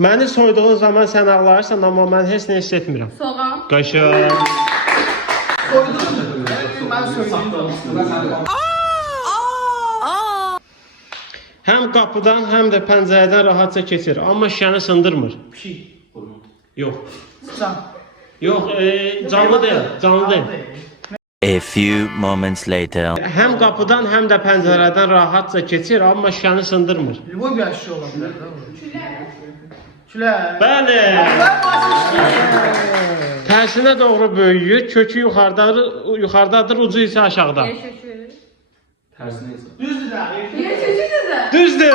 Məni soyduğun zaman sən ağlayırsan, amma mən heç nə hiss etmirəm. Soğan. Qaşıq. Soydun. Ben soydum. Həm qapıdan, həm də pəncərədən rahatca keçir, amma şişəni sındırmır. Pişik. Yox. Can. Yox, canlı deyil, canlı deyil. A few moments later. Həm qapıdan, həm də pəncərədən rahatca keçir, amma şişəni sındırmır. Lvoy bir aşçı olabilir. Külə. Bəli. Tərsinə doğru böyüyür, kökü yuxarıdadır, ucu isə aşağıda. Düzdür da. Düzdür.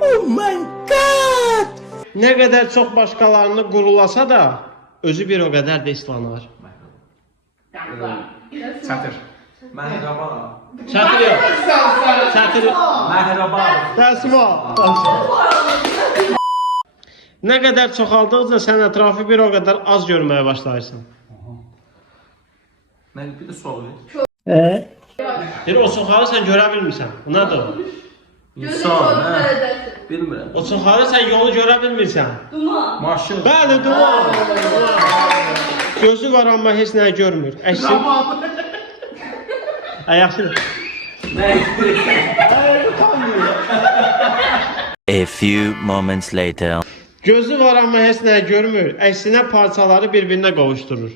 Oh my god. Nə qədər çox başqalarını qurulasa da, özü bir o qədər də islanır. Çatır. Məhrəba. Çatır yox. Çatır. Məhrəba. Dəsmal. Nə qədər çoxaldıqca sən ətrafı bir o qədər az görməyə başlayırsan. Mən bir də sual ver. O çoxalı sən görə bilmirsən. Bu nədir o? İnsan, hə? Bilmirəm. O çoxalı sən yolu görə bilmirsən. Duman. Maşın. Bəli, duman. Gözü var amma heç nə görmür. Əksin. Yaxşı. A few moments later. Gözü var amma heç nə görmür. Əksinə parçaları bir-birinə qovuşdurur.